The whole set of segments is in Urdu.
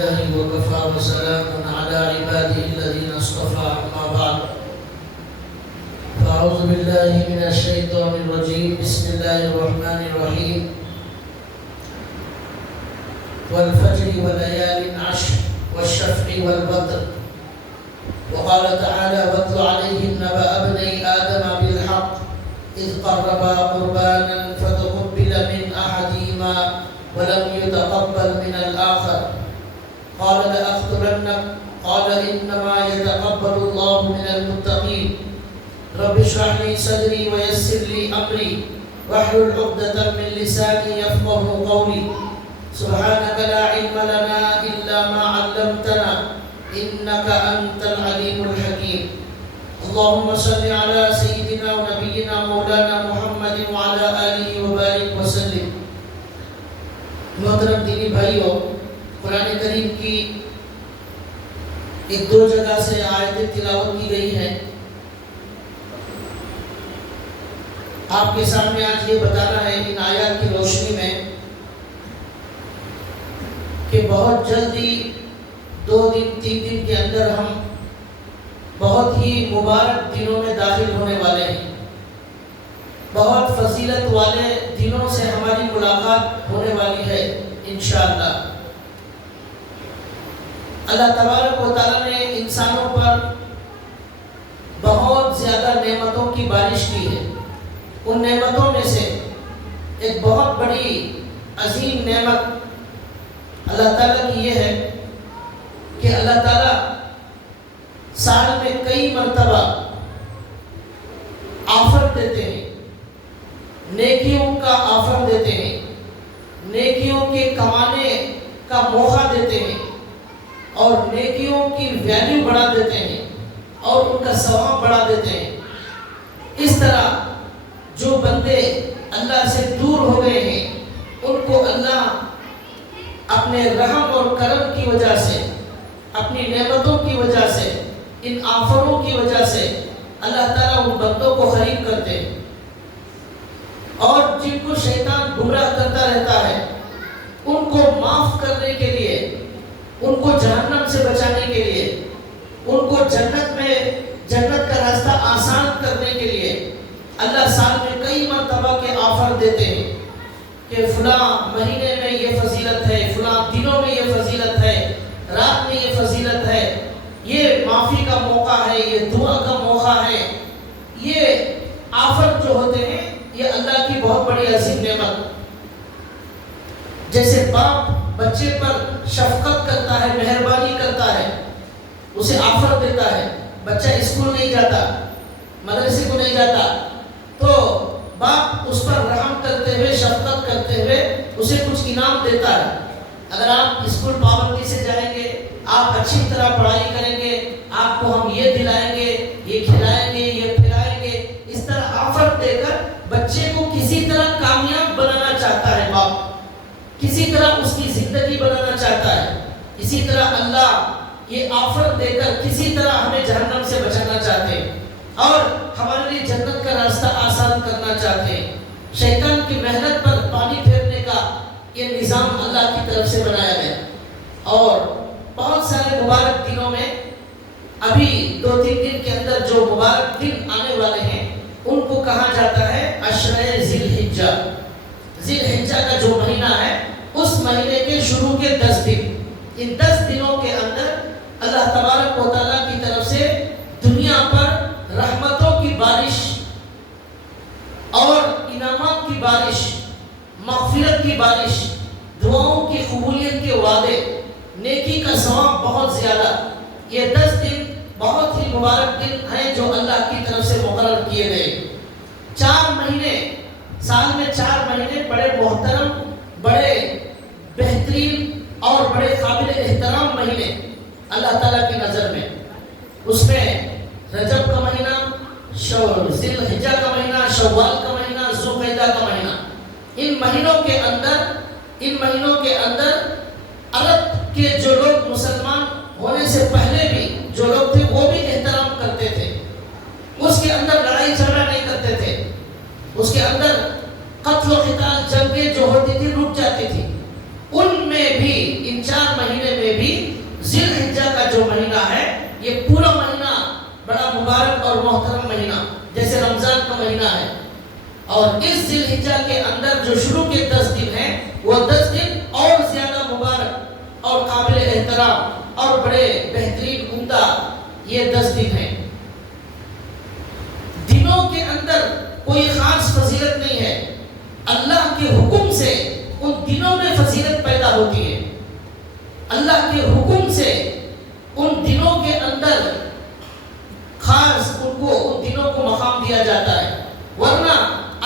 لله وكفى وسلام على عباده الذين اصطفى أما بعد فأعوذ بالله من الشيطان الرجيم بسم الله الرحمن الرحيم والفجر وليال عشر والشفع والوتر وقال تعالى واتل عليهم نبأ ابني آدم بالحق إذ قربا قربانا فتقبل من أحدهما ولم يتقبل من الآخر قال لأقتلنك قال إنما يتقبل الله من المتقين رب اشرح لي صدري ويسر لي أمري واحلل عقدة من لساني يفقهوا قولي سبحانك لا علم لنا إلا ما علمتنا إنك أنت العليم الحكيم اللهم صل على سيدنا ونبينا مولانا محمد وعلى آله وبارك وسلم. محترم دینی بھائیوں، قرآن کریم کی ایک دو جگہ سے آیتیں تلاوت کی گئی ہیں. آپ کے سامنے آج یہ بتانا ہے ان آیات کی روشنی میں کہ بہت جلدی 2 دن 3 دن کے اندر ہم بہت ہی مبارک دنوں میں داخل ہونے والے ہیں. بہت فضیلت والے دنوں سے ہماری ملاقات ہونے والی ہے انشاءاللہ. اللہ تبارک و تعالیٰ نے انسانوں پر بہت زیادہ نعمتوں کی بارش کی ہے. ان نعمتوں میں سے ایک بہت بڑی عظیم نعمت اللہ تعالیٰ کی یہ ہے کہ اللہ تعالیٰ سال میں کئی مرتبہ آفر دیتے ہیں، نیکیوں کا آفر دیتے ہیں، نیکیوں کے کمانے کا موقع دیتے ہیں اور نیکیوں کی ویلیو بڑھا دیتے ہیں اور ان کا ثواب بڑھا دیتے ہیں. اس طرح جو بندے اللہ سے دور ہو گئے ہیں ان کو اللہ اپنے رحم اور کرم کی وجہ سے، اپنی نعمتوں کی وجہ سے، ان آفروں کی وجہ سے اللہ تعالیٰ ان بندوں کو قریب کرتے ہیں. اور جن کو شیطان گمراہ کرتا رہتا ہے ان کو معاف کرنے کے لیے، ان کو جہنم سے بچانے کے لیے، ان کو جنت کا راستہ آسان کرنے کے لیے اللہ سال میں کئی مرتبہ کے آفر دیتے ہیں کہ فلاں مہینے میں یہ فضیلت ہے، فلاں دنوں میں یہ فضیلت ہے، رات میں یہ فضیلت ہے، یہ معافی کا موقع ہے، یہ دعا کا موقع ہے. یہ آفر جو ہوتے ہیں یہ اللہ کی بہت بڑی عظیم نعمت. جیسے باپ بچے پر شفقت کرتا ہے، مہربانی کرتا ہے، اسے آفر دیتا ہے. بچہ اسکول نہیں جاتا، مدرسے کو نہیں جاتا تو باپ اس پر رحم کرتے ہوئے، شفقت کرتے ہوئے اسے کچھ انعام دیتا ہے. اگر آپ اسکول پابندی سے جائیں گے، آپ اچھی طرح پڑھائی کریں گے، آپ کو ہم یہ دلائیں گے، یہ کھلائیں گے، یہ پھلائیں گے. اس طرح آفر دے کر بچے کو کسی طرح کامیاب بنانا چاہتا ہے باپ، کسی طرح اس کی زندگی بنانا چاہتا ہے. اسی طرح اللہ یہ آفر دے کر کسی طرح ہمیں جہنم سے بچانا چاہتے ہیں اور ہمارے لیے جنت کا راستہ آسان کرنا چاہتے ہیں. شیطان کی محنت پر پانی پھیرنے کا یہ نظام اللہ کی طرف سے بنایا گیا. اور بہت سارے مبارک دنوں میں ابھی 2-3 دن کے اندر جو مبارک دن آنے والے ہیں ان کو کہا جاتا ہے عشرہ ذی الحجہ. ذی الحجہ کا جو مہینہ ہے اس مہینے کے شروع کے 10 دن، ان 10 دنوں کے اندر اللہ تبارک و تعالیٰ کی طرف سے دنیا پر رحمتوں کی بارش اور انعامات کی بارش، مغفرت کی بارش، دعاؤں کی قبولیت کے وعدے، نیکی کا ثواب بہت زیادہ. یہ 10 دن بہت ہی مبارک دن ہیں جو اللہ کی طرف سے مقرر کیے گئے. 4 مہینے، سال میں 4 مہینے بڑے محترم، بڑے بہترین اور بڑے قابل احترام مہینے اللہ تعالیٰ کی نظر میں. اس میں رجب کا مہینہ، ذی الحجہ کا مہینہ، شوال کا مہینہ، ذوالقعدہ کا مہینہ، ان مہینوں کے اندر عرب کے جو لوگ مسلمان ہونے سے پہلے بھی جو لوگ تھے وہ بھی احترام کرتے تھے. اس کے اندر لڑائی جھگڑا نہیں کرتے تھے، اس کے اندر قتل و قتال جنگیں جو ہوتی تھی رک جاتی تھی. ان میں بھی ان 4 مہینے میں بھی اور اس ذی الحجہ کے اندر جو شروع کے 10 دن ہیں وہ 10 دن اور زیادہ مبارک اور قابل احترام اور بڑے بہترین عمدہ یہ 10 دن ہیں. دنوں کے اندر کوئی خاص فضیلت نہیں ہے. اللہ کے حکم سے ان دنوں میں فضیلت پیدا ہوتی ہے. اللہ کے حکم سے ان دنوں کے اندر خاص ان دنوں کو مقام دیا جاتا ہے. ورنہ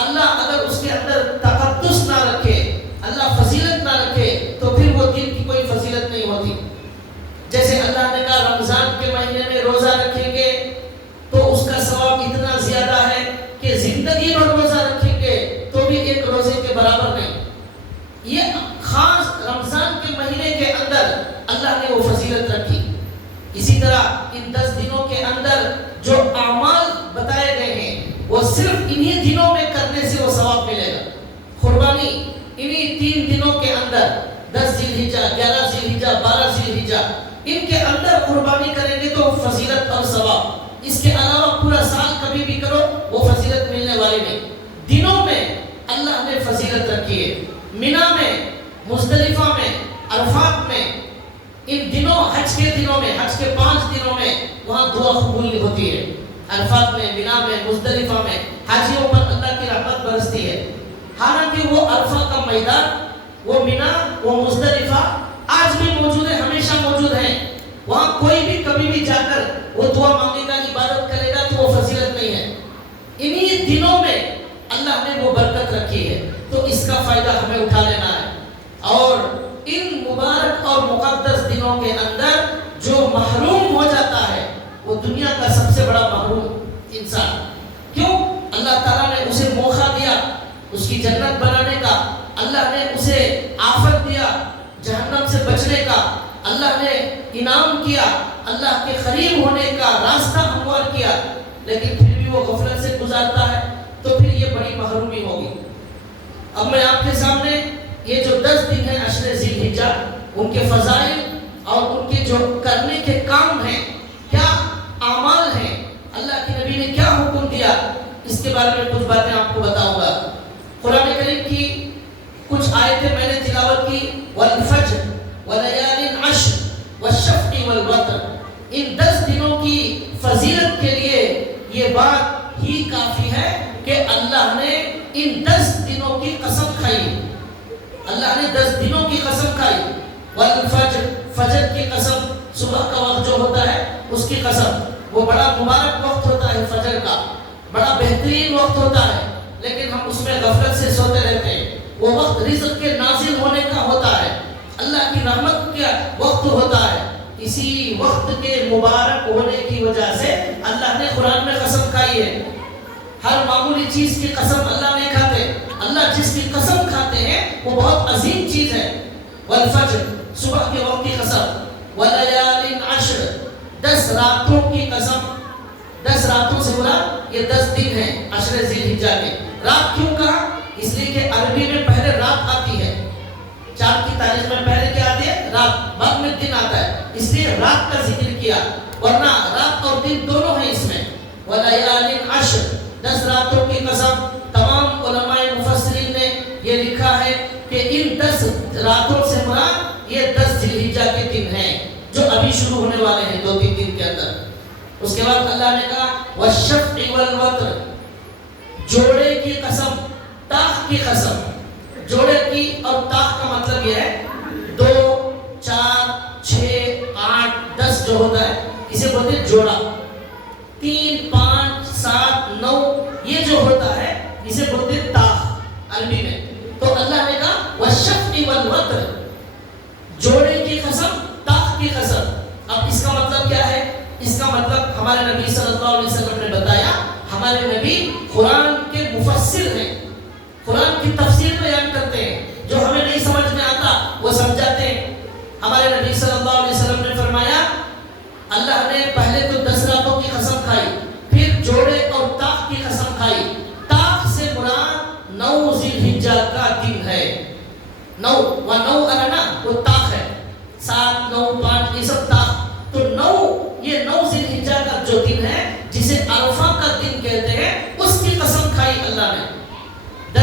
اللہ اگر اس کے اندر تقدس نہ رکھے, اللہ فضیلت نہ رکھے, تو پھر وہ دن کی کوئی فضیلت نہیں ہوتی. جیسے اللہ نے کہا رمضان کے مہینے میں روزہ رکھیں گے تو اس کا ثواب اتنا زیادہ ہے کہ زندگی بھر روزہ رکھیں گے تو بھی ایک روزے کے برابر نہیں. یہ خاص رمضان کے مہینے کے اندر اللہ نے وہ فضیلت رکھی. اسی طرح ان 10 دنوں کے اندر جو اعمال بتائے گئے ہیں وہ صرف انہی دنوں میں کرنے سے وہ ثواب ملے گا. قربانی انہی 3 دنوں کے اندر 10 ذی الحجہ, 11 ذی الحجہ, 12 ذی الحجہ, ان کے اندر قربانی کریں گے تو فضیلت اور ثواب. اس کے علاوہ پورا سال کبھی بھی کرو وہ فضیلت ملنے والی نہیں. دنوں میں اللہ نے فضیلت رکھی ہے. مینا میں, مزدلفہ میں, عرفات میں, ان دنوں حج کے دنوں میں, حج کے 5 دنوں میں وہاں دعا قبول ہوتی ہے. عرفات میں, مینا میں, مزدلفہ میں حاجیوں پر اللہ کی رحمت برستی ہے. حالانکہ وہ عرفہ کا میدان, وہ مینا, وہ مزدلفہ آج بھی موجود ہے, ہمیشہ موجود ہیں. وہاں کوئی بھی کبھی بھی جا کر وہ دعا مانگے گا, عبادت کرے گا تو وہ فضیلت نہیں ہے. انہی دنوں میں اللہ نے وہ برکت رکھی ہے, تو اس کا فائدہ ہمیں اٹھا لینا ہے. اور ان مبارک اور مقدس دنوں کے اندر جو محروم ہو جاتا ہے وہ دنیا کا سب سے بڑا محروم انسان. کیوں؟ اللہ تعالیٰ نے اسے موقع دیا اس کی جنت بنانے کا, اللہ نے اسے آفت دیا جہنم سے بچنے کا, اللہ نے انعام کیا, اللہ کے قریب ہونے کا راستہ ہموار کیا, لیکن پھر بھی وہ غفلت سے گزارتا ہے, تو پھر یہ بڑی محرومی ہوگی. اب میں آپ کے سامنے یہ جو 10 دن ہیں عشر ذی الحجہ, ان کے فضائل اور ان کے جو کرنے کے کام ہیں, کیا اعمال ہیں, اللہ کے نبی نے کیا حکم دیا, اس کے بارے میں کچھ باتیں آپ کو بتاؤں گا. قرآن کریم کی کچھ آیتیں میں نے تلاوت کی. والفجر ولیال عشر والشفع والوتر, ان 10 دنوں کی فضیلت کے لیے یہ بات ہی کافی ہے کہ اللہ نے ان 10 دنوں کی قسم کھائی. اللہ نے 10 دنوں کی قسم کھائی. والفجر, فجر کی قسم, صبح کا وقت جو ہوتا ہے اس کی قسم. وہ بڑا مبارک وقت ہوتا ہے فجر کا, بڑا بہترین وقت ہوتا ہے, لیکن ہم اس میں غفلت سے سوتے رہتے ہیں. وہ وقت رزق کے نازل ہونے کا ہوتا ہے, اللہ کی رحمت کا وقت ہوتا ہے. اسی وقت کے مبارک ہونے کی وجہ سے اللہ نے قرآن میں قسم کھائی ہے. ہر معمولی چیز کی قسم اللہ نہیں کھاتے. اللہ جس کی قسم کھاتے ہیں وہ بہت عظیم چیز ہے. والفجر, صبح کے وقت کی قسم. ولیال عشر, 10 راتوں کی قسم. 10 راتوں سے مراد یہ 10 دن ہیں عشر ذی الحجہ کے. رات کیوں کہا؟ اس لیے کہ عربی میں پہلے رات آتی ہے, چاند کی تاریخ میں پہلے کیا آتی ہے؟ رات, بعد میں دن آتا ہے, اس لیے رات کا ذکر کیا, ورنہ رات اور دن دونوں ہیں اس میں. ولیال عشر, 10 راتوں کی قسم. تمام علماء مفسرین نے یہ لکھا ہے کہ ان 10 راتوں سے مراد یہ 10 ذی الحجہ کے دن ہیں جو ابھی شروع ہونے والے ہیں 2-3 دن کے اندر. اس کے بعد اللہ نے کہا والشفع والوتر, جوڑے کی قسم, تاخ کی قسم. جوڑے کی اور تاخ کا مطلب یہ ہے 2, 4, 6, 8, 10 جو ہوتا ہے اسے بولتے ہیں جوڑا. 3, 5, 7, 9 یہ جو ہوتا ہے اسے بولتے ہیں تاخ عربی میں. تو اللہ نے کہا والشفع والوتر, جوڑے کی قسم, تاخ کی قسم. اب اس کا مطلب کیا ہے؟ اس کا مطلب ہمارے نبی صلی اللہ علیہ وسلم نے بتایا. ہمارے نبی قرآن کے مفسر ہیں, قرآن کی تفسیر بیان کرتے ہیں, جو ہمیں نہیں سمجھ میں آتا وہ سمجھاتے ہیں. ہمارے نبی صلی اللہ علیہ وسلم نے فرمایا اللہ نے پہلے تو 10 راتوں کی قسم کھائی, پھر جوڑے اور تاخ کی قسم کھائی. تاخ سے مراد 9 ذی الحجہ کا دن ہے. 9 و 9 ارنا وہ تاخ ہے, 7, 9, 5 یہ سب تاخ. تو 9 یہ 9 ذی الحجہ کا جو دن ہے جسے عرفہ کا دن کہتے ہیں, اس کی قسم کھائی اللہ نے.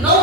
9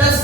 10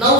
9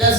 10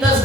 10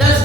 10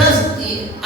10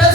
10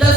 10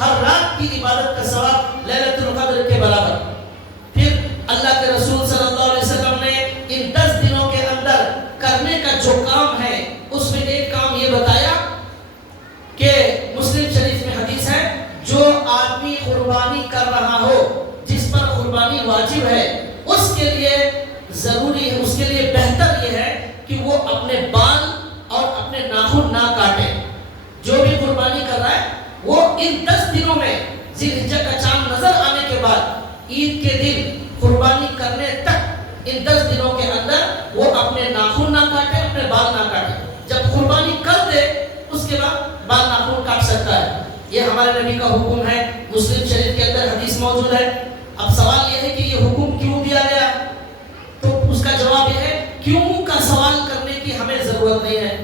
ہر رات کی عبادت کا ثواب لیلۃ القدر کے برابر۔ پھر اللہ کے رسول صلی اللہ علیہ وسلم نے ان 10 دنوں کے اندر کرنے کا جو کام ہے اس میں ایک کام یہ بتایا کہ مسلم شریف میں حدیث ہے، جو آدمی قربانی کر رہا ہو، جس پر قربانی واجب ہے، اس کے لیے ضروری ہے، اس کے لیے بہتر یہ ہے کہ وہ اپنے بال اور اپنے ناخن نہ کاٹے۔ جو بھی قربانی کر رہا ہے وہ ان 10 دنوں میں، ذی الحجہ کا چاند نظر آنے کے بعد عید کے دن قربانی کرنے تک، ان 10 دنوں کے اندر وہ اپنے ناخن نہ کاٹے، اپنے بال نہ کاٹے۔ جب قربانی کر دے اس کے بعد بال ناخن کاٹ سکتا ہے۔ یہ ہمارے نبی کا حکم ہے، مسلم شریف کے اندر حدیث موجود ہے۔ اب سوال یہ ہے کہ یہ حکم کیوں دیا گیا؟ تو اس کا جواب یہ ہے، کیوں کا سوال کرنے کی ہمیں ضرورت نہیں ہے۔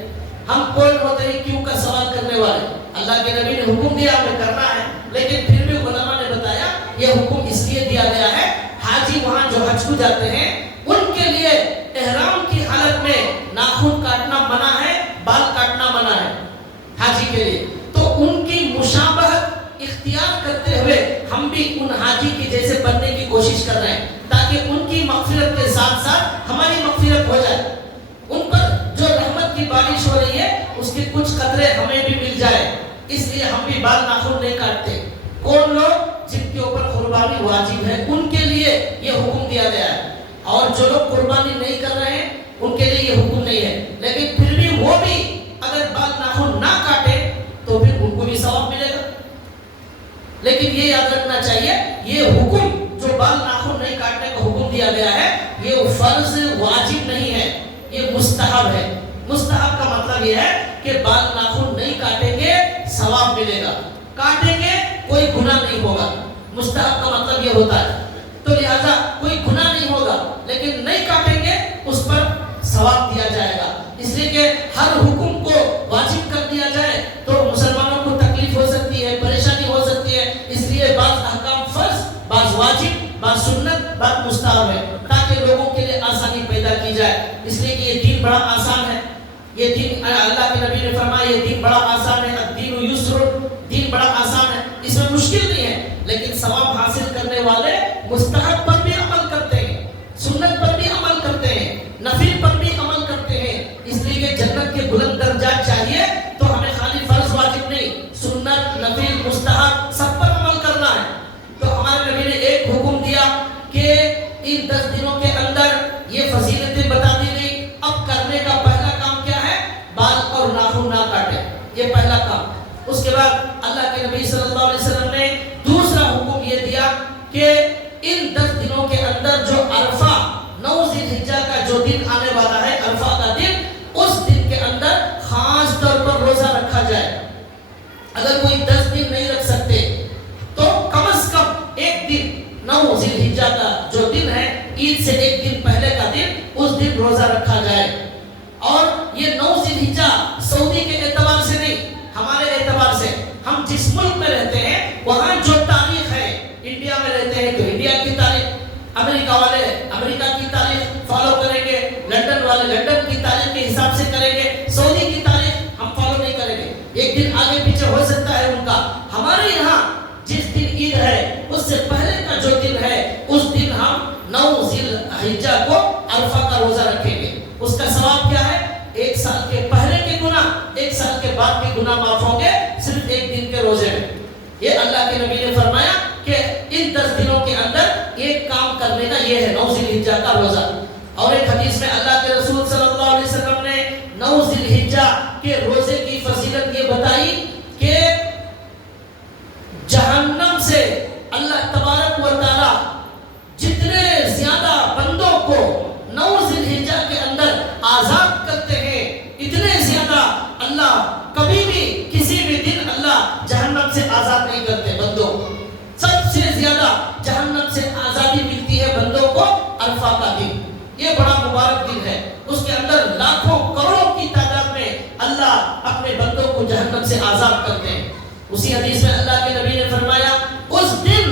ہم کون ہوتے ہیں کیوں کا سوال کرنے والے؟ اللہ کے نبی نے حکم دیا، ہمیں کرنا ہے، لیکن پھر بھی علماء نے بتایا یہ حکم اس لیے دیا گیا ہے، حاجی وہاں جو حج کو جاتے ہیں ان کے لیے احرام کی حالت میں ناخن کاٹنا منع ہے، بال کاٹنا منع ہے حاجی کے لیے۔ تو ان کی مشابہت اختیار کرتے ہوئے ہم بھی ان حاجی کے جیسے بننے کی کوشش کر رہے ہیں، تاکہ ان کی مغفرت کے ساتھ ساتھ ہماری مغفرت ہو جائے۔ ان پر جو رحمت کی بارش ہو رہی ہے اس کے کچھ قطرے ہمیں بھی مل جائے، اس لیے ہم بھی بال ناخن نہیں کاٹتے۔ کون لوگ؟ جن کے اوپر قربانی واجب ہے، ان کے لیے یہ حکم دیا گیا ہے، اور جو لوگ قربانی نہیں کر رہے ہیں ان کے لیے یہ حکم نہیں ہے۔ لیکن پھر بھی وہ بھی اگر بال ناخن نہ کاٹے تو پھر ان کو بھی ثواب ملے گا۔ لیکن یہ یاد رکھنا چاہیے، یہ حکم جو بال ناخن نہیں کاٹنے کا حکم دیا گیا ہے یہ فرض واجب نہیں ہے، یہ مستحب ہے۔ مستحب کا مطلب یہ ہے کہ بال ناخن نہیں کاٹیں گے ثواب ملے گا، کاٹیں گے کوئی گناہ نہیں ہوگا۔ مستحب کا مطلب یہ ہوتا ہے، تو لہذا کوئی گناہ نہیں ہوگا، لیکن نہیں کاٹیں گے اس پر ثواب دیا جائے گا۔ اس لیے کہ ہر حکم کو واجب کر دیا جائے تو مسلمانوں کو تکلیف ہو سکتی ہے، پریشانی ہو سکتی ہے، اس لیے بعض احکام فرض، بعض واجب، بعض سنت، بعض مستحب ہے، تاکہ لوگوں کے لیے آسانی پیدا کی جائے۔ اس لیے کہ یہ دین بڑا آسان ہے، یہ دین اللہ کے نبی نے فرمایا یہ دین بڑا آسان ہے، الدین یسر، دین بڑا آسان ہے، اس میں مشکل نہیں ہے، لیکن ثواب حاصل کرنے والے مستحب پر بھی عمل کرتے ہیں، سنت پر بھی عمل کرتے ہیں، نفل پر بھی عمل کرتے ہیں۔ اس لیے کہ جنت کے بلند درجات چاہیے تو ہمیں خالی فرض واجب نہیں، سنت، نفل، مستحب سب پر عمل کرنا ہے۔ تو ہمارے نبی نے ایک حکم دیا کہ ان 10 دنوں کے اندر یہ فضیلتیں بتا دی گئی، اب کرنے کا پہلا کام کیا ہے؟ بال اور ناخن نہ کاٹے، یہ پہلا کام۔ اس کے بعد اللہ کے نبی صلی اللہ علیہ وسلم نے دوسرا حکم یہ دیا کہ ان 10 دنوں کے اندر جو عرفہ 9 ذی الحجہ کا جو دن آنے والا ہے، عرفہ کا دن، اس دن کے اندر خاص طور پر روزہ رکھا جائے۔ اگر کوئی 10 دن نہیں رکھ سکتے تو کم از کم ایک دن، 9 ذی الحجہ کا جو دن ہے، عید سے ایک دن پہلے کا دن، اس دن روزہ رکھا جائے۔ اور یہ 9 ذی الحجہ سعودی کے اعتبار سے نہیں، ہمارے اعتبار سے، ہم جس ملک میں رہتے ہیں وہاں جو تاریخ ہے، انڈیا میں رہتے ہیں تو انڈیا کی تاریخ، امریکہ والے امریکہ کی تاریخ فالو کریں گے، لندن والے لندن کی تاریخ کے حساب سے کریں گے، سعودی کی تاریخ ہم فالو نہیں کریں گے، ایک دن آگے پیچھے ہو سکتا ہے ان کا۔ ہمارے یہاں جس دن عید ہے اس سے پہلے کا جو دن ہے اس دن ہم 9 ذی الحجہ کو عرفہ کا روزہ رکھیں گے۔ اس کا ثواب کیا ہے؟ 1 سال کے پہلے کے گناہ، 1 سال کے بعد کے گناہ معاف ہوں گے صرف ایک دن کے روزے میں۔ یہ اللہ کے نبی نے فرمایا کہ ان 10 دنوں کے اندر ایک کام کرنے کا یہ ہے 9 ذی الحجہ کا روزہ۔ اور ایک حدیث میں اللہ کے رسول صلی اللہ علیہ وسلم نے 9 ذی الحجہ کے روزے کی فضیلت یہ بتائی کہ جہنم سے اللہ تبارک و تعالی جتنے زیادہ بندوں کو 9 ذی الحجہ کے اندر آزاد کرتے ہیں، اتنے زیادہ اللہ کبھی بھی کسی بھی دن اللہ جہنم سے آزاد نہیں کرتے بندوں کو۔ سب سے زیادہ جہنم سے آزادی ملتی ہے بندوں کو عرفہ کا دن، یہ بڑا مبارک دن ہے، اس کے اندر لاکھوں کروڑوں کی تعداد میں اللہ اپنے بندوں کو جہنم سے آزاد کرتے ہیں۔ اسی حدیث میں اللہ کے نبی نے فرمایا اس دن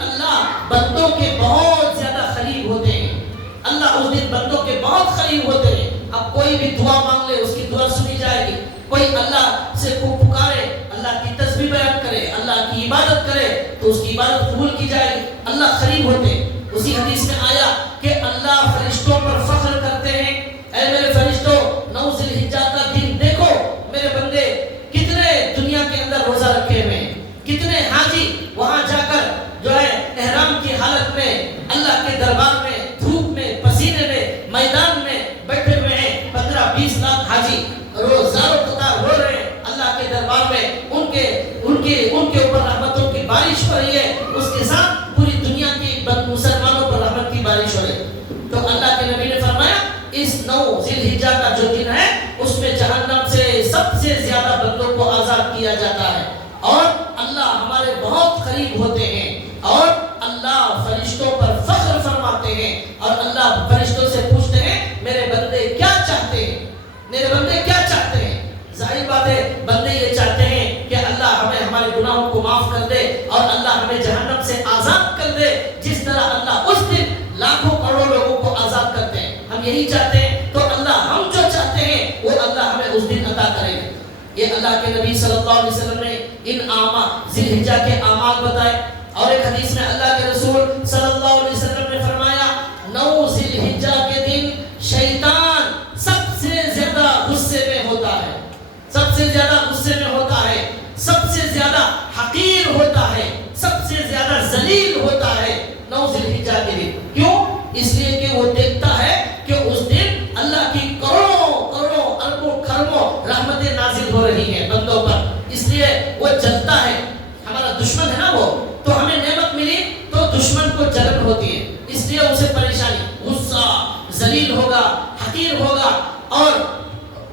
اللہ بندوں کے بہت زیادہ قریب ہوتے ہیں، اللہ اس دن بندوں کے بہت قریب ہوتے ہیں۔ اب کوئی بھی دعا مانگ لے اس کی دعا سنی جائے گی، کوئی اللہ سے کو پکارے اللہ کی تسبیح بیان کرے, اللہ کی عبادت کرے تو اس کی عبادت قبول کی جائے, اللہ قریب ہوتے. اسی حدیث میں آیا کہ اللہ فرشتوں پر فخر کرتے ہیں, اے میرے فرشتوں 9 ذی الحجہ کا دن دیکھو میرے بندے کتنے دنیا کے اندر روزہ رکھے ہوئے ہیں, کتنے حاجی وہاں جا کر جو ہے احرام کی حالت میں اللہ کے دربار میں دھوپ میں پسینے میں میدان میں بیٹھے ہوئے ہیں. 15-20 لاکھ حاجی روزاروں قطار رو رہے ہیں اللہ کے دربار میں, ان کے اوپر رحمتوں کی بارش ہو رہی ہے, اس کے ساتھ پوری دنیا کی مسلمانوں پر رحمت کی بارش ہو رہی ہے. تو اللہ کے نبی نے فرمایا اس 9 ذی الحجہ کا جو دن ہے اس میں جہنم سے سب سے زیادہ بندوں کو آزاد کیا جاتا ہے, اور اللہ ہمارے بہت قریب ہوتے ہیں, اور اللہ فرشتوں پر فخر فرماتے ہیں, اور اللہ فرشتوں سے پوچھتے ہیں میرے بندے کیا چاہتے ہیں, میرے بندے کیا چاہتے ہیں. ظاہر بات ہے بندے یہ چاہتے ہیں کہ اللہ ہمیں ہمارے گناہوں کو معاف کر دے اور اللہ ہمیں جہنم سے آزاد کر دے, جس طرح اللہ اس دن لاکھوں کروڑوں لوگوں کو آزاد کرتے ہیں. ہم یہی چاہتے ہیں, تو اللہ ہم جو چاہتے ہیں وہ اللہ ہمیں اس دن عطا کرے گا. یہ اللہ کے نبی صلی اللہ علیہ وسلم نے ان ذی الحجہ کے اعمال بتائے. اور ایک حدیث میں اللہ کے رسول صلی اللہ علیہ وسلم نے فرمایا 9 ذی الحجہ کے دن شیطان سب سے زیادہ غصے میں ہوتا ہے, سب سے زیادہ غصے میں ہوتا ہے, سب سے زیادہ حقیر ہوتا ہے, سب سے زیادہ ذلیل ہوتا ہے 9 ذی الحجہ کے دن. کیوں؟ اس لیے کہ وہ دیکھتا ہے کہ اس دن اللہ کی کروڑوں اربوں خربوں رحمتیں نازل ہو رہی ہیں بندوں پر, اس لیے وہ جلتا ہے. ہمارا دشمن ہے نا وہ, تو ہمیں نعمت ملی تو دشمن کو جلن ہوتی ہے, اس لیے اسے پریشانی, غصہ, ذلیل ہوگا, حقیر ہوگا, اور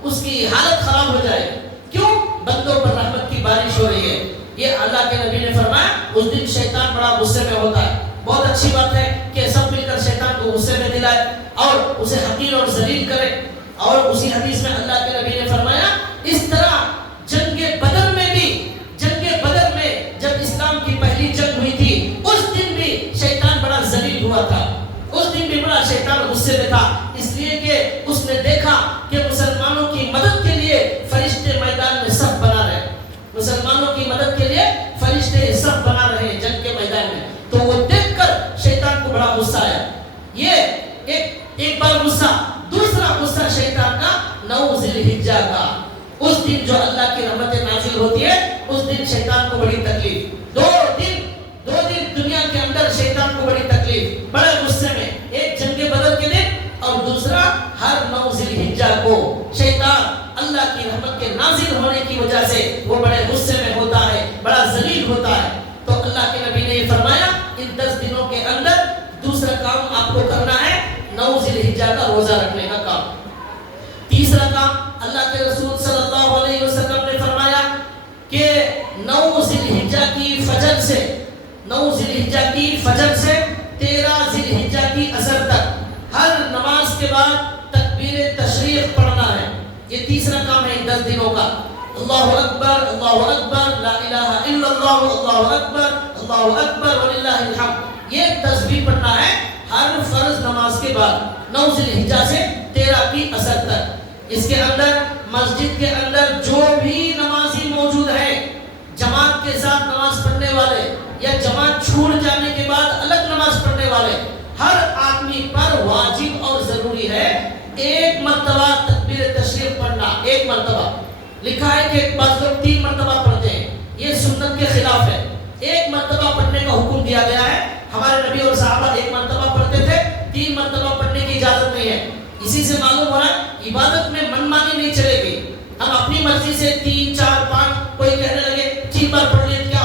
اس کی حالت خراب ہو جائے. کیوں؟ بندوں پر رحمت کی بارش ہو رہی ہے. یہ اللہ کے نبی نے فرمایا اس دن شیطان بڑا غصے میں ہوتا ہے. بہت اچھی بات ہے کہ سب مل کر شیطان کو غصے میں دلائے اور اسے حقیر اور ذلیل کرے. اور اسی حدیث میں اللہ کے نبی نے فرمایا اس طرح جنگ بدر میں بھی, جب اسلام کی پہلی جنگ ہوئی تھی اس دن بھی شیطان بڑا ذلیل ہوا تھا, اس دن بھی بڑا شیطان غصے میں تھا, اس لیے کہ اس نے دیکھا کہ مسلمانوں کی مدد کے لیے فرشتے میدان میں سب بنا رہے, مسلمانوں کی مدد کے لیے فرشتے سب بنا رہے ہیں جنگ کے میدان میں. تو وہ دیکھ کر شیطان کو بڑا غصہ آیا. یہ ایک بار غصہ. دوسرا غصہ شیطان کا 9 ذی الحجہ کا, اس دن جو اللہ کی رحمتیں نازل ہوتی ہے اس دن شیطان کو بڑی تکلیف. 2 دن دنیا کے اندر شیطان کو بڑی تکلیف, بڑے غصے میں. ایک جنگ بدر کے دن اور دوسرا ہر 9 ذی الحجہ کو شیطان اللہ کی رحمت کے نازل ہونے کی وجہ سے وہ بڑے غصے میں ہوتا ہے, بڑا ذلیل ہوتا ہے. تو اللہ کے نبی نے یہ فرمایا ان 10 دنوں کے اندر دوسرا کام آپ کو کرنا ہے 9 ذی الحجہ کا روزہ رکھنے کا کام. تیسرا کام اللہ کے رسول صلی اللہ علیہ وسلم نے فرمایا کہ 9 ذی الحجہ کی فجر سے 13 ذی الحجہ کی عصر تک ہر نماز کے بعد تکبیر تشریق پڑھنا ہے. یہ تیسرا کام ہے 10 دنوں کا. اللہ اکبر لا الہ الا اللہ, اللہ اکبر وللہ الحمد. یہ تسبیح پڑھنا ہے ہر فرض نماز کے بعد 9 ذی الحجہ سے 13 کی عصر تک. اس کے اندر مسجد کے اندر جو بھی نمازی موجود ہیں, جماعت کے ساتھ نماز پڑھنے والے یا جماعت چھوڑ جانے کے بعد الگ نماز پڑھنے والے, ہر آدمی پر واجب اور ضروری ہے 1 مرتبہ تکبیر تشریق پڑھنا. 1 مرتبہ. لکھا ہے کہ بعض لوگ 3 مرتبہ پڑھتے ہیں, یہ سنت کے خلاف ہے. 1 مرتبہ پڑھنے کا حکم دیا گیا ہے. ہمارے نبی اور صحابہ 1 مرتبہ پڑھتے تھے, 3 مرتبہ پڑھنے کی اجازت نہیں ہے. اسی سے معلوم ہو رہا ہے عبادت میں منمانی نہیں چلے گی. ہم اپنی مرضی سے 3 4 5 کوئی کہنے لگے 3 بار پڑھ لیے کیا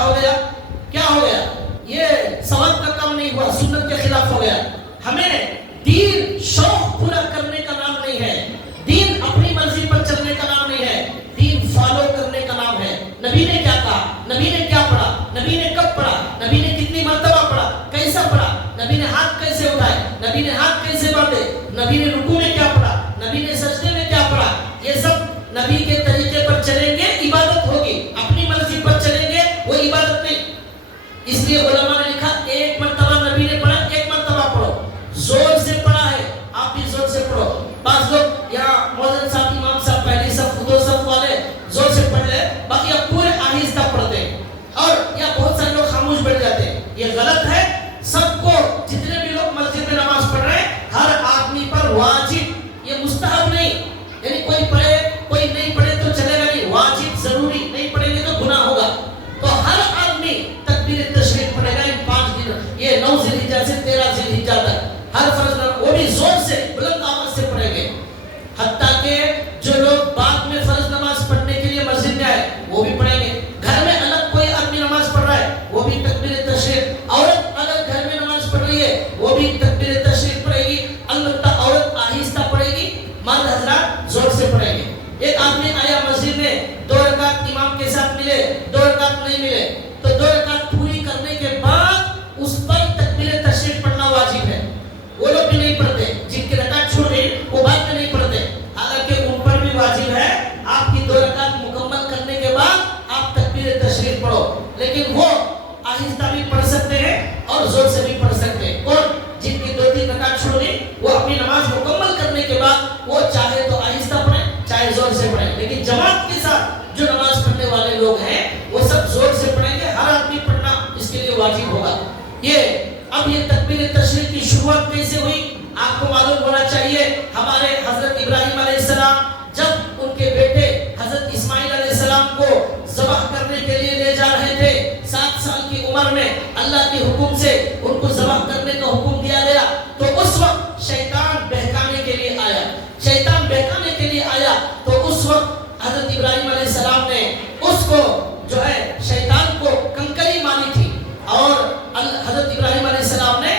ہو گیا, یہ ثواب کا کام نہیں ہوا, سنت کے خلاف ہو گیا. ہمیں دین شوق پورا کرنے کا نام نہیں ہے, دین اپنی مرضی پر چلنے کا نام نہیں ہے, دین فالو کرنے کا نام ہے. نبی نے کیا کہا, نبی نے کیا پڑھا, نبی نے کب پڑھا, نبی نے کتنی مرتبہ پڑھا, کیسا پڑھا, نبی نے ہاتھ کیسے اٹھائے, نبی نے ہاتھ کیسے باندھے, نبی نے رکوع میں کیا پڑھا, نبی نے سجدے میں کیا پڑھا. یہ سب نبی کے طریقے پر چلیں گے عبادت ہوگی, اپنی مرضی پر چلیں گے وہ عبادت نہیں. اس لیے علماء نے لکھا 1 مرتبہ نبی نے پڑھا, 1 مرتبہ پڑھو. زور سے پڑھا ہے, آپ بھی زور سے پڑھو. بعض لوگ یہاں مؤذن صاحب, امام صاحب پہلی صف 2 صف والے زور سے پڑھ لے, باقی اب پورے آہستہ پڑھتے ہیں. تکبیر تشریف. عورت اگر گھر میں نماز پڑھ رہی ہے وہ بھی تکبیر تشریف پڑھے گی, البتہ عورت آہستہ پڑھے گی, مرد حضرات زور سے پڑھیں گے. ایک آدمی آیا مسجد میں, 2 رکعت امام کے ساتھ ملے, 2 رکعت نہیں ملے, تو 2 رکعت پوری کرنے کے بعد اس پر تکبیر تشریف پڑھنا واجب ہے. وہ لوگ بھی نہیں پڑھتے, جن کی رکعت چھوٹ گئی وہ بعد میں نہیں پڑھتے, حالانکہ ان پر بھی واجب ہے آپ کی 2 رکعت مکمل کرنے کے بعد آپ تکبیر تشریف پڑھو. لیکن وہ آہستہ بھی پڑھ سکتے ہیں اور زور سے بھی پڑھ سکتے ہیں. اور جن کی 2-3 رکعت چھوٹ گئی وہ اپنی نماز مکمل کرنے کے بعد وہ چاہے تو آہستہ پڑھیں چاہے زور سے پڑھیں. لیکن جماعت کے ساتھ جو نماز پڑھنے والے لوگ ہیں وہ سب زور سے پڑھیں گے, ہر آدمی پڑھنا اس کے لیے واجب ہوگا. اب یہ تکبیر تشریف کی شروعات کیسے ہوئی آپ کو معلوم ہونا چاہیے. ہمارے حضرت ابراہیم علیہ السلام جب ان کے بیٹے حضرت اسماعیل علیہ السلام کو ذبح کرنے کے لیے لے جا رہے تھے, 7 سال کی عمر میں اللہ کے حکم سے ان کو ذبح کرنے کا حکم دیا گیا, تو اس وقت شیطان بہکانے کے لیے آیا. شیطان بہکانے کے لیے آیا تو اس وقت حضرت ابراہیم علیہ السلام نے اس کو جو ہے شیطان کو کنکری ماری تھی, اور حضرت ابراہیم علیہ السلام نے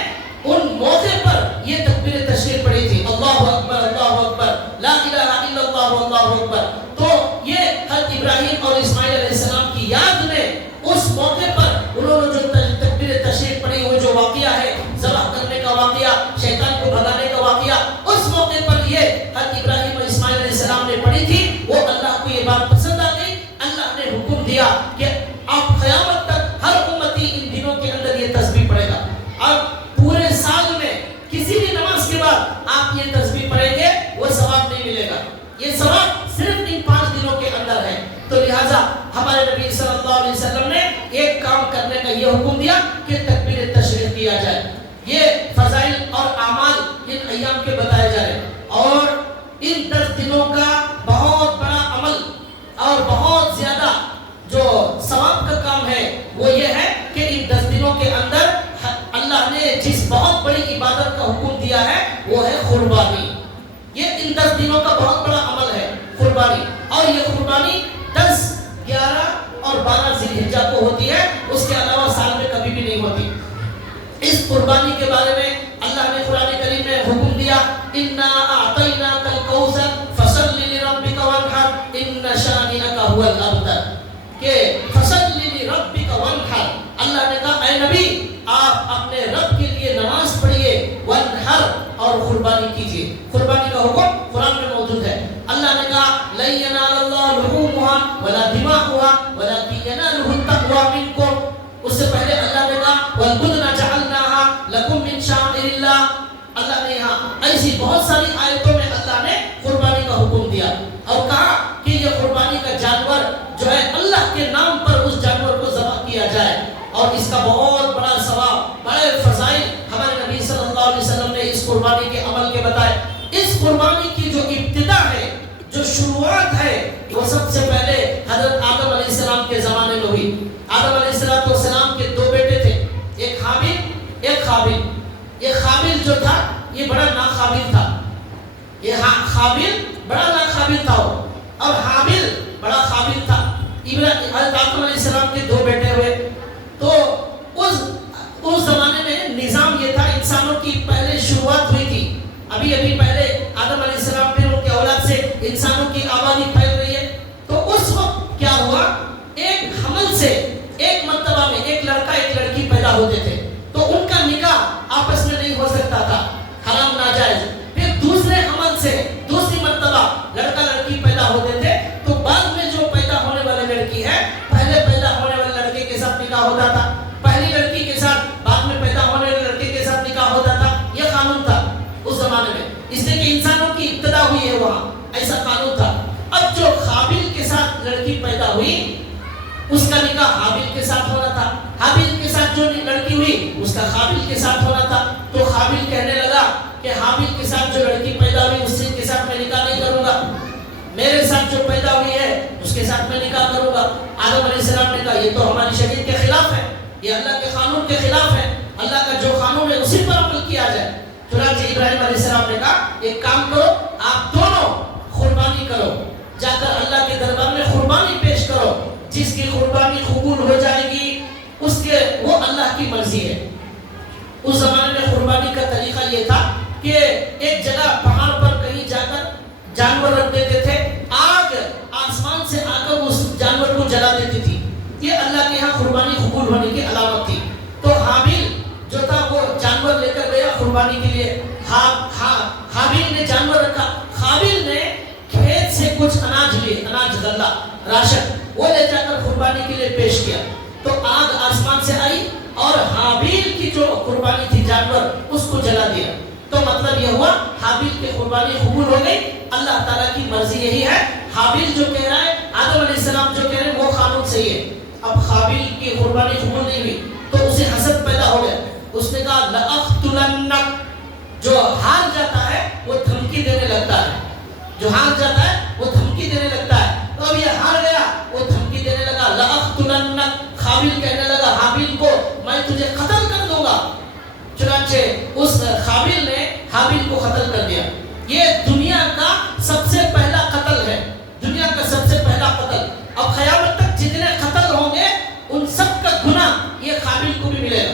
ان موقع پر یہ تکبیر تشریف پڑھی تھی, اللہ اکبر اللہ اکبر لا الہ الا اللہ واللہ اکبر. تو یہ حضرت ابراہیم اور اسماعیل علیہ السلام کی یاد میں اس موقع پر انہوں نے جو تکبیر تشریف پڑھی, وہ جو واقعہ ہے ذبح کرنے کا واقعہ, شیطان کو بھگانے کا واقعہ, اس موقع پر یہ حضرت ابراہیم اور اسماعیل علیہ السلام نے پڑھی تھی. وہ اللہ کو یہ بات پسند آ گئی, اللہ نے حکم دیا کہ آپ قیامت تک ہر امتی ان دنوں کے اندر یہ تسبیح پڑھے گا. اب پورے سال میں کسی بھی نماز کے بعد آپ یہ تسبیح پڑھیں گے وہ ثواب نہیں ملے گا, یہ ثواب صرف ان 5 دنوں کے اندر ہے. تو لہٰذا ہمارے نبی صلی اللہ علیہ وسلم نے ایک کام کرنے کا یہ حکم دیا کہ تکبیر تشریف کیا جائے. یہ فضائل اور اعمال ان ایام کے بتائے جا رہے ہیں, اور ان 10 دنوں کا بہت بڑا عمل اور بہت زیادہ جو ثواب کا کام ہے وہ یہ ہے کہ ان 10 دنوں کے اندر اللہ نے جس بہت بڑی عبادت کا حکم دیا ہے وہ ہے قربانی. یہ ان 10 دنوں کا بہت بڑا عمل ہے قربانی, اور یہ قربانی 10, 11 اور 12 ذی الحجہ کو ہوتی ہے, اس کے علاوہ سال میں کبھی بھی نہیں ہوتی. اس قربانی کے بارے میں اللہ نے قرآن کریم میں حکم دیا, انا اعطیناک الکوثر فصل لربک وانحر ان شانئک هو الابتر, کہ فصل لربک وانحر, اللہ نے کہا اے نبی آپ اپنے رب کے لیے نماز پڑھیے, وانحر اور قربانی کیجیے. قربانی کا حکم قرآن میں موجود ہے. اللہ نے کہا لن ینال اللہ لحومها ولا دماؤها ولکن ینالہ التقوی منکم. اس سے پہلے اللہ نے کہا والبدن جعلناها لکم من شعائر اللہ. اللہ نے یہاں ایسی بہت ساری آیتوں میں اللہ نے قربانی کا حکم دیا اور کہا کہ یہ قربانی کا جانور جو ہے اللہ کے نام پر اس جانور کو ذبح کیا جائے, اور اس کا بہت بڑا ثواب, بڑے فضائل ہمارے نبی صلی اللہ علیہ وسلم نے اس قربانی کے عمل کے بتائے. اس قربانی کی جو ابتدا ہے, جو شروعات ہے, وہ سب سے پہلے حضرت آدم علیہ السلام کے زمانے میں ہوئی. آدم علیہ السلام کے 2 بیٹے تھے, ایک حابیل ایک قابیل. یہ قابیل جو تھا یہ بڑا ناقابل تھا, یہ قابیل بڑا ناقابل تھا اور حابیل بڑا قابل تھا. حضرت آدم علیہ السلام کے 2 بیٹے ہوئے. تو اس زمانے میں نظام یہ تھا, انسانوں کی پہلے شروعات ہوئی تھی, ابھی پہلے آدم علیہ السلام پھر ان کے اولاد سے انسانوں کی آبادی پھیل رہی ہے. تو اس وقت کیا ہوا, ایک حمل سے ایک مرتبہ میں ایک لڑکا ایک لڑکی پیدا ہوتے تھے, تو ان کا نکاح آپس میں نہیں ہو سکتا تھا, حرام ناجائز. پھر دوسرے حمل سے دوسری مرتبہ لڑکا لڑکی پیدا ہوتے تھے, تو بعد میں جو پیدا ہونے والی لڑکی ہے پہلے پیدا ہونے والے لڑکے کے ساتھ نکاح ہوتا تھا, پہلی لڑکی کے ساتھ بعد میں پیدا ہونے والے لڑکے کے ساتھ نکاح ہوتا تھا. یہ قانون تھا اس زمانے میں, اس لیے کہ انسانوں کی ابتدا ہوئی ہے وہاں, ایسا قانون تھا. اب جو قابیل کے ساتھ لڑکی پیدا ہوئی اس کا نکاح حابیل کے ساتھ ہونا تھا, حابیل کے ساتھ جو لڑکی ہوئی اس کا قابیل کے ساتھ ہونا تھا. تو قابیل کہنے لگا کہ حابیل کے ساتھ جو لڑکی پیدا ہوئی اس کے ساتھ میں نکاح نہیں کروں گا, میرے ساتھ جو پیدا ہوئی ہے اس کے ساتھ میں نکاح کروں گا. آدم علیہ السلام نے کہا یہ تو ہماری شریعت کے خلاف ہے, یہ اللہ کے قانون کے خلاف ہے, اللہ کا جو قانون ہے اسی پر عمل کیا جائے. چنانچہ ابراہیم علیہ السلام نے کہا ایک کام کرو, آپ دونوں قربانی کرو, جا کر اللہ کے دربار میں قربانی پیش کرو, جس کی قربانی قبول ہو جائے گی اس کے وہ اللہ کی مرضی ہے. اس زمانے میں قربانی کا طریقہ یہ تھا کہ ایک جگہ پہاڑ پر کہیں جا کر جانور رکھ دیتے تھے, آگ آسمان سے آ کر اس جانور کو جلا دیتی تھی. یہ اللہ کے ہاں قربانی قبول ہونے کی علامت تھی. تو حابیل جو تھا وہ جانور لے کر گیا قربانی کے لیے. حابیل نے جانور رکھا. قابیل نے کھیت سے کچھ اناج لیے, اناج غلہ راشن, وہ لے جا کر قربانی کے لیے پیش کیا. تو آگ آسمان سے آئی اور حابیل کی جو قربانی تھی جانور اس کو جلا دیا. تو مطلب یہ ہوا حابیل کی قربانی قبول ہو گئی. اللہ تعالیٰ کی مرضی یہی ہے. حابیل جو کہہ رہا ہے, آدم علیہ السلام جو کہہ رہے ہیں وہ قانون صحیح ہے. اب حابیل کی قربانی قبول نہیں ہوئی تو اسے حسد پیدا ہو گیا. اس نے کہا لأقتلنک. جو ہار جاتا ہے وہ دھمکی دینے لگتا ہے, جو ہار جاتا ہے وہ دھمکی دینے لگتا ہے. تو اب یہ ہار گیا, وہ دھمکی دینے لگا لأقتلنک. حابیل کہنے لگا حابیل کو میں تجھے قتل کر دوں گا. چنانچہ اس حابیل نے حابیل کو قتل کر دیا. یہ دنیا کا سب سے پہلا قتل ہے, دنیا کا سب سے پہلا قتل. اب قیامت تک جتنے قتل ہوں گے ان سب کا گناہ یہ حابیل کو بھی ملے گا.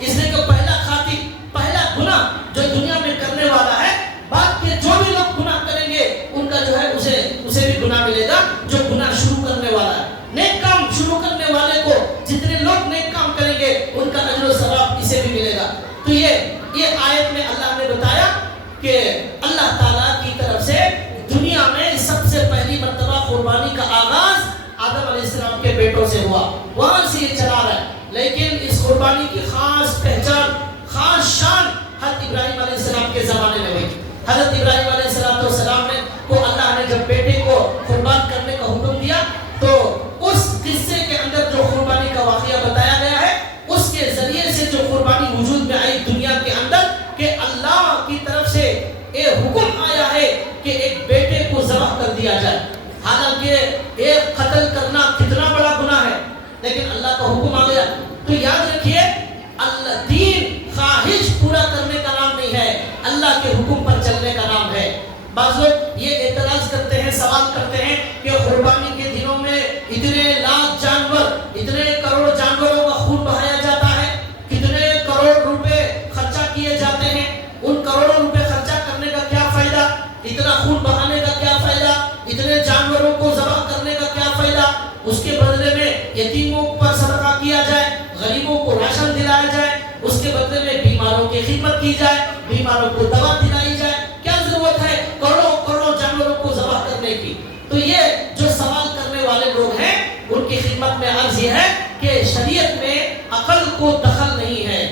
اس لیے کہ پہلا قاتل, پہلا گناہ جو دنیا میں کرنے والا ہے, بعد کے جو بھی لوگ گناہ کریں گے ان کا جو ہے اسے بھی گناہ ملے گا جو گناہ شروع کرنے والا ہے. نیک کام شروع کرنے والے کو جتنے لوگ نیک کام کریں گے ان کا اجر و ثواب اسے بھی ملے گا. تو یہ آیت میں اللہ نے بتایا کہ اللہ تعالیٰ کی طرف سے دنیا میں سب سے پہلی مرتبہ قربانی کا آغاز آدم علیہ السلام کے بیٹوں سے ہوا, وہاں سے یہ چلا رہا ہے. لیکن اس قربانی کی خاص پہچان, خاص شان حضرت ابراہیم علیہ السلام کے زمانے میں ہوئی. حضرت ابراہیم علیہ السلام نے کو اللہ نے جب بیٹے کو قربان کرنے کا حکم دیا تو اس قصے کے اندر جو قربانی کا واقعہ بتایا گیا ہے اس کے ذریعے سے جو قربانی وجود میں آئی دنیا کے اندر کہ اللہ کی طرف سے ایک حکم آیا ہے کہ ایک بیٹے کو ذبح کر دیا جائے. حالانکہ ایک قتل کرنا کتنا بڑا گناہ ہے, لیکن اللہ کا حکم آ گیا. تو یاد رکھیے اللہ دین خواہش پورا کرنے کا نام نہیں ہے, اللہ کے حکم پر چلنے کا نام ہے. بعض لوگ یہ اعتراض کرتے ہیں, سوال کرتے ہیں کہ قربانی کے دنوں میں اتنے لاکھ جانور, اتنے کروڑ جانوروں کا خون بہایا جاتا ہے, کتنے کروڑ روپے خرچہ کیے جاتے ہیں, ان کروڑوں روپے خرچہ کرنے کا کیا فائدہ, اتنا خون بہانے کا کیا فائدہ, اتنے جانوروں کو ذبح کرنے کا کیا فائدہ. اس کے بدلے میں یتیموں پر صدقہ کیا جائے, غریبوں کو راشن دلایا جائے, اس کے بدلے میں بیماروں کی خدمت کی جائے, بیماروں کو دوا دلائی جائے. کیا ضرورت ہے کروڑوں جانوروں کو ذبح کرنے کی. تو یہ جو سوال کرنے والے لوگ ہیں ان کی خدمت میں عرض یہ ہے کہ شریعت میں عقل کو دخل نہیں ہے,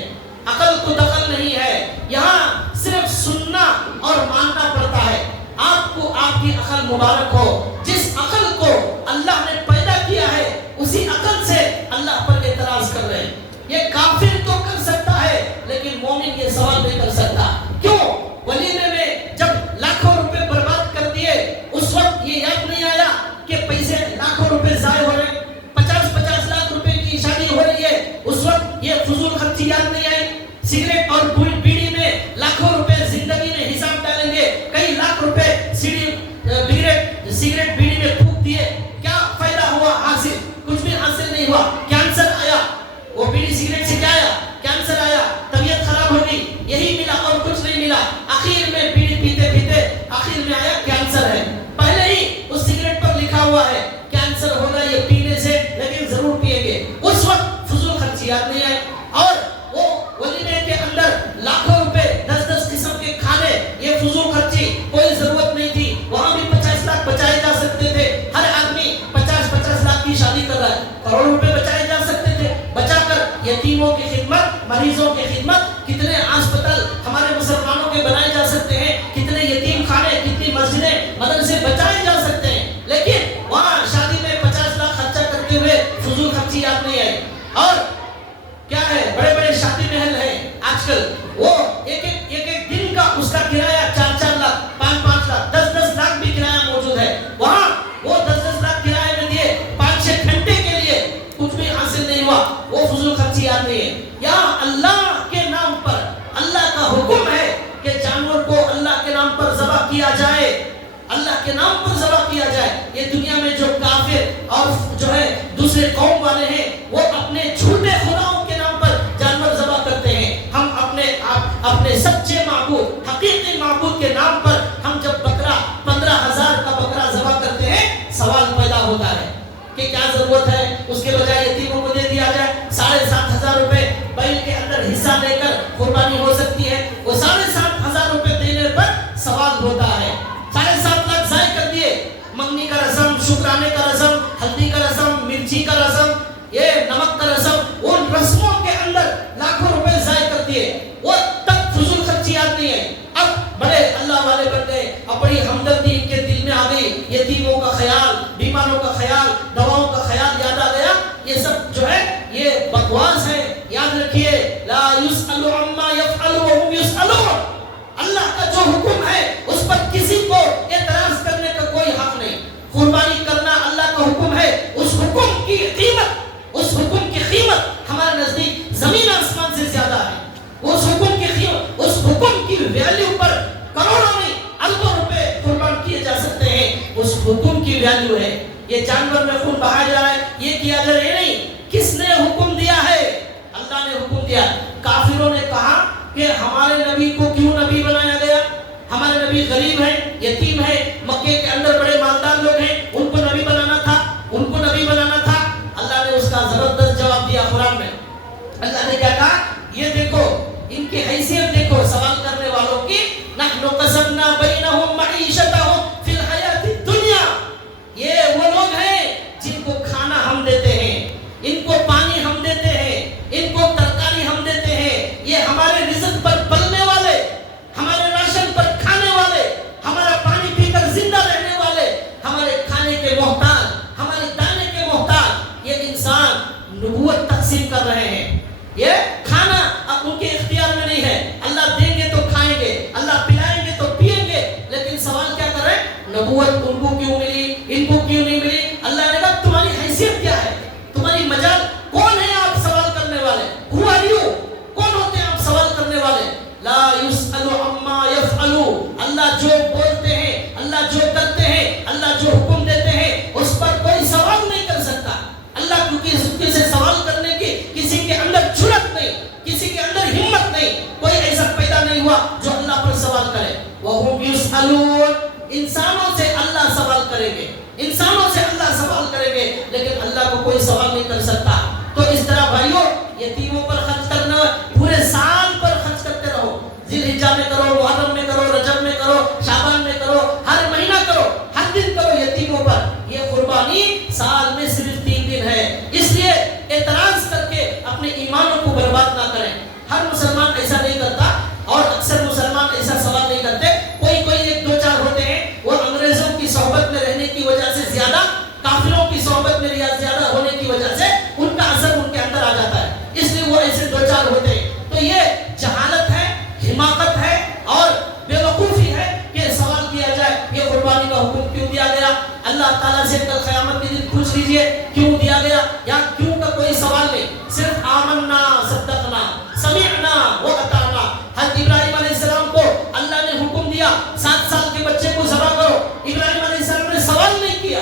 عقل کو دخل نہیں ہے. یہاں صرف سننا اور ماننا پڑتا ہے. آپ کو آپ کی عقل مبارک ہو. جس عقل کو اللہ نے پیدا کیا ہے اسی عقل سے اللہ پر اعتراض کر رہے ہیں. یہ کافر تو کر سکتا ہے لیکن مومن یہ سوال نہیں کر سکتا. کیوں؟ ولیمے میں جب لاکھوں روپے برباد کر دیے اس وقت یہ یاد نہیں آیا کہ پیسے لاکھوں روپے ضائع ہو رہے, 50 لاکھ روپے کی شادی ہو رہی ہے, اس وقت یہ فضول خرچی یاد نہیں آئی. سگریٹ اور بیڑی میں لاکھوں روپے زندگی میں حساب ڈالیں گے, کئی لاکھ روپے سگریٹ بیڑی میں پھونک دیے, کیا فائدہ ہوا حاصل؟ کچھ بھی حاصل نہیں ہوا. کینسر آیا, وہ بیڑی سگریٹ سے کیا آیا؟ کینسر آیا, طبیعت خراب ہوگی, یہی ملا اور کچھ نہیں ملا. آخر میں بیڑی پیتے پیتے آخر میں آیا کینسر ہے. پہلے ہی اس سگریٹ پر لکھا ہوا ہے کینسر ہوگا یہ پینے سے, لیکن ضرور پیئیں گے. اس وقت فضول خرچی یاد نہیں آئی. اور وہ ولیمے کے اندر لاکھوں روپے 10 قسم کے کھانے, یہ فضول خرچی, کوئی ضرورت نہیں تھی. وہاں بھی 50 لاکھ بچائے جا سکتے تھے. ہر آدمی 50 لاکھ کی شادی کر رہا ہے, کروڑ روپے بچائے جا سکتے تھے. بچا کر یتیموں کی خدمت, مریضوں کی خدمت, کتنے ہسپتال ہمارے مسلمانوں کے بنائے جا سکتے ہیں, کتنے یتیم خانے, کتنی مسجدیں, مدرسے بچائے جا سکتے ہیں. لیکن وہاں شادی میں 50 لاکھ خرچہ کرتے ہوئے فضول خرچی یاد نہیں آئی. اور کیا ہے, بڑے بڑے شادی محل ہیں آج کل, وہ ایک دن کا اس کا کرایہ 4 لاکھ, 5 لاکھ, 10 لاکھ بھی کرایہ موجود ہے. وہاں وہ 10 لاکھ کرایہ میں دیے 5-6 گھنٹے کے لیے, کچھ بھی حاصل نہیں ہوا. وہ فضول خرچی یاد نہیں ہے. یہاں اللہ کے نام پر اللہ کا حکم ہے کہ جانور کو اللہ کے نام پر ذبح کیا جائے, اللہ کے نام پر ذبح کیا جائے. یہ دنیا میں جو کافر اور جو ہے دوسرے قوم والے ہیں وہ اپنے جھوٹے خداؤں کے نام پر ضرورت ہے اس کے بجائے یتیموں کو دے دیا جائے. 7,500 روپے بیل کے اندر حصہ لے کر قربانی ہو سکتی ہے. وہ 7,500 روپے دینے پر ثواب ہوتا ہے. 7.5 لاکھ ضائع کر دیے. منگنی کا رسم, شکرانے کا رسم, ہلدی کا رسم, مرچی کا رسم, یہ نمک کا رسم, ان رسموں کے اندر لاکھوں روپے ضائع کر دیے. وہ تک فضول خرچی یاد نہیں ہے. اب بڑے اللہ والے بن گئے, اب بڑی ہمدردی ان کے دل میں آ گئی. یتیموں کا خیال, بیماروں کا خیال, دواؤں کا خیال یاد آ گیا. یہ سب جو ہے یہ بکواس ہے. یاد رکھیے, لا یسأل عما یفعل وهم یسألون. اللہ کا جو حکم ہے اس پر کسی کو اعتراض کرنے کا کوئی حق نہیں. قربانی کرنا اللہ کا حکم ہے. اس حکم کی قیمت, اس حکم کی قیمت ہمارے نزدیک زمین آسمان سے زیادہ ہے. اس حکم کی قیمت, اس حکم کی ویلیو پر کروڑوں نہیں اربوں روپے قربان کیے جا سکتے ہیں. اس حکم کی ویلیو ہے. یہ جانور میں خون بہایا جا رہا ہے, یہ کیا جا رہا ہے, نہیں. کس نے حکم دیا ہے؟ اللہ نے حکم دیا. کافروں نے کہا کہ ہمارے نبی کو کیوں نبی بنایا گیا؟ ہمارے نبی غریب ہیں, یتیم ہیں, مکے کے اندر بڑے مالدار لوگ ہیں, ان کو نبی بنانا تھا, ان کو نبی بنانا تھا. اللہ نے اس کا زبردست جواب دیا قرآن میں. اللہ نے کیا کہا؟ یہ دیکھو ان کی حیثیت دیکھو سوال کرنے والوں کی. نحن قسمنا بینہم معیشتہم فی الحیات الدنیا. یہ وہ لوگ ہیں جن کو کھانا ہم دیتے ہیں, ان کو پانی ہم دیتے ہیں, ان کو ترکاری ہم دیتے ہیں. یہ ہمارے رزق پر پلنے والے, ہمارے راشن پر کھانے والے, ہمارا پانی پی کر زندہ رہنے والے, ہمارے کھانے کے محتاج, ہمارے دانے کے محتاج. یہ انسان نبوت تقسیم کر رہے ہیں. یہ کھانا اب ان کے اختیار میں نہیں ہے. اللہ دیں گے تو کھائیں گے, اللہ پلائیں گے تو پیئیں گے. لیکن سوال کیا کر رہے ہیں؟ نبوت ان کو کیوں ملی, ان کو کیوں نہیں ملی؟ اللہ نے کہا تمہاری حیثیت کیا ہے, تمہاری مجال کون ہے آپ سوال کرنے والے؟ Who are you? کون ہوتے ہیں آپ سوال کرنے والے؟ لا یسأل عما یفعل. اللہ جو بولتے ہیں, اللہ جو کرتے ہیں, اللہ جو حکم دیتے ہیں, اس پر کوئی سوال نہیں کر سکتا. اللہ کسی سے سوال کرنے کی کسی کے اندر جرأت نہیں, کسی کے اندر ہمت نہیں. کوئی ایسا پیدا نہیں ہوا جو اللہ پر سوال کرے. وَهُمْ يُسْأَلُونَ. انسانوں سے اللہ سوال کریں گے, انسانوں سے اللہ سوال کریں گے, لیکن اللہ کو کوئی سوال نہیں کر سکتا. تو اس طرح بھائیوں یتیموں پر خرچ کرنا, پورے سال پر خرچ کرتے رہو. ذی الحجہ میں کرو, محرم میں کرو, رجب میں کرو, شعبان میں کرو, ہر مہینہ کرو, ہر دن کرو یتیموں پر. یہ قربانی سال میں صرف 3 دن ہے. اس لیے اعتراض کر کے اپنے ایمانوں کو برباد نہ کریں. ہر مسلمان ایسا نہیں کرتا, اور اکثر مسلمان ایسا سوال نہیں کرتے. کوئی 1-2-4 ہوتے ہیں, وہ انگریزوں کی صحبت میں رہنے کی وجہ سے زیادہ, کافروں کی صحبت میں زیادہ ہونے کی وجہ سے ان کا اثر ان کے اندر آ جاتا ہے, اس لیے وہ ایسے 2-4 ہوتے ہیں. تو یہ جہالت ہے, حماقت ہے اور بے وقوفی ہے کہ سوال کیا جائے یہ قربانی کا حکم کیوں دیا گیا. اللہ تعالیٰ سے کل قیامت کے دن پوچھ لیجئے کیوں دیا گیا, یا کیوں کا کوئی سوال نہیں. صرف آمنا, صدقنا, سمعنا واطعنا. حضرت ابراہیم علیہ السلام کو اللہ نے حکم دیا 7 سال کے بچے کو ذبح کرو. ابراہیم علیہ السلام نے سوال نہیں کیا.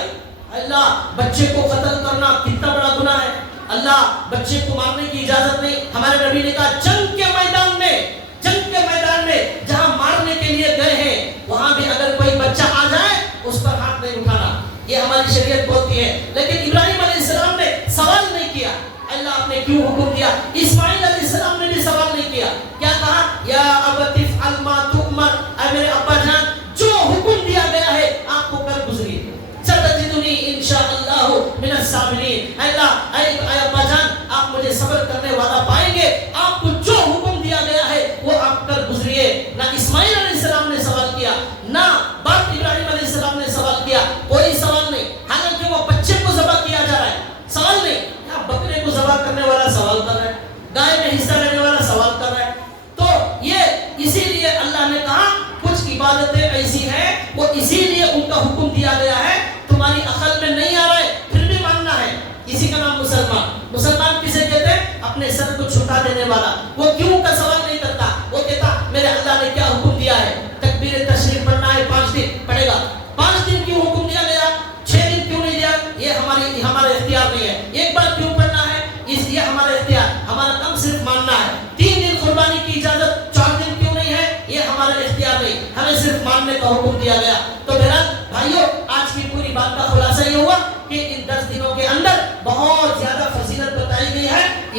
اللہ بچے کو قتل کرنا کتنا بڑا گناہ ہے, اللہ بچے کو مارنے کی اجازت نہیں. ہمارے نبی نے کہا جنگ کے میدان میں, جنگ کے میدان میں جہاں مارنے کے لیے گئے ہیں وہاں بھی اگر کوئی بچہ آ جائے اس پر ہاتھ نہیں اٹھانا. یہ ہماری شریعت بولتی ہے. لیکن ابراہیم علیہ السلام نے سوال نہیں کیا. اللہ آپ نے کیوں حکم دیا؟ اسماعیل علیہ السلام نے بھی سوال نہیں کیا. کیا کہا؟ یا ابت افعل ما تؤمر. اے میرے ابا جان جو حکم دیا گیا ہے آپ کو کر گزریے. ستجدنی انشاءاللہ من الصابرین. اللہ اے ابا جان آپ مجھے صبر کرنے والا پائیں گے. آپ کو جو حکم دیا گیا ہے وہ آپ کر گزریے. نہ اسماعیل علیہ السلام نے سوال کیا, نہ باپ ابراہیم علیہ السلام نے سوال کیا. کوئی سوال نہیں. حالانکہ وہ بچے کو ذبح کیا جا رہا ہے, سوال نہیں. یہاں بکرے کو ذبح کرنے والا سوال کر رہا ہے, گائے میں حصہ لینے والا سوال کر رہا ہے. تو یہ اسی لیے اللہ نے کہا کچھ عبادتیں ایسی ہیں وہ اسی لیے ان کا حکم دیا گیا ہے. تمہاری عقل میں نہیں آ رہا ہے پھر بھی ماننا ہے. اسی کا نام مسلمان. مسلمان کسے کہتے ہیں؟ اپنے سر کو چھٹا دینے والا. وہ کیوں کا سوال نہیں کرتا, وہ کہتا میرے اللہ نے کیا حکم دیا ہے. تکبیر تشریف پڑھنا ہے 5 دن پڑھے گا. 5 دن کیوں حکم دیا گیا, 6 دن کیوں نہیں دیا؟ یہ ہمارا اختیار نہیں ہے. ایک بار کیوں پڑھنا ہے, اس لیے ہمارا اختیار. ہمارا کام صرف ماننا ہے. 3 دن قربانی کی اجازت, 4 دن کیوں نہیں ہے؟ یہ ہمارا اختیار نہیں, ہمیں صرف ماننے کا حکم دیا گیا. تو بہرحال بھائیوں آج کی پوری بات کا خلاصہ یہ ہوا کہ ان 10 دنوں کے اندر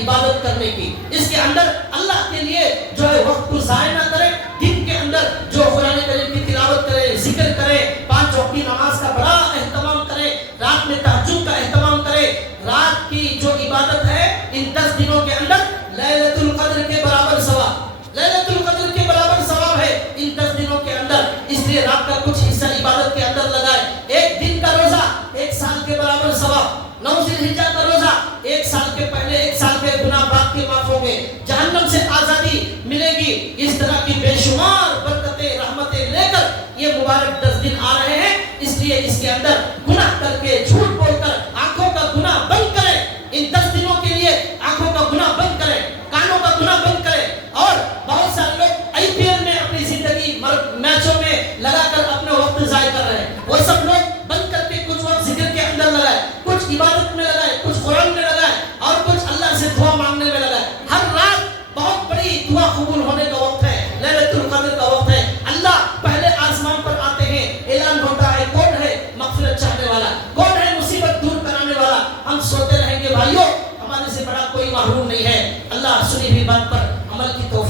عبادت کرنے کی. اس کے اندر اللہ کے لیے جو ہے وقت کو ضائع نہ کرے. دن کے اندر جو قرآن کریم کی تلاوت کرے, ذکر کرے, 5 وقت کی نماز کا بڑا اہتمام کرے, رات میں تہجد کا اہتمام کرے. رات کی جو عبادت ہے ان 10 دنوں کے اندر لیلۃ القدر کے برابر ثواب, لیلۃ القدر کے برابر ثواب ہے ان 10 دنوں کے اندر. اس لیے رات کا کچھ حصہ عبادت کے اندر لگائے. ایک دن کا روزہ 1 سال کے برابر ثواب. 9 ذی الحجہ کا روزہ 1 سال کے پہلے 1 سال کے گناہ پاک کے معاف ہوں گے. جہنم سے آزادی ملے گی. اس طرح کی بے شمار برکتیں, رحمتیں لے کر یہ مبارک 10 دن آ رہے ہیں. اس لیے اس کے اندر گناہ کر کے, جھوٹ بول کر آنکھوں کا گناہ بند کریں. ان 10 دنوں کے لیے آنکھوں کا گناہ بند کریں, کانوں کا گناہ بند کریں. اور بہت سارے لوگ IPL میں اپنی زندگی میچوں میں لگا کر اپنے وقت ضائع کر رہے ہیں. وہ سب لوگ بند کر کے کچھ وقت ذکر کے اندر لگائے, کچھ عبادت میں لگائے, کچھ قرآن میں لگائے, اور کچھ اللہ سے دعا مانگنے میں لگائے. ہر رات بہت بڑی دعا قبول ہونے کا وقت ہے, لیلۃ القدر کا وقت ہے. اللہ پہلے آسمان پر آتے ہیں, اعلان ہوتا ہے کون ہے مغفرت چاہنے والا, کون ہے مصیبت دور کرانے والا. ہم سوتے رہیں گے بھائیوں, ہمارے سے بڑا کوئی محروم نہیں ہے. اللہ سنی ہوئی بات پر عمل کی توفیق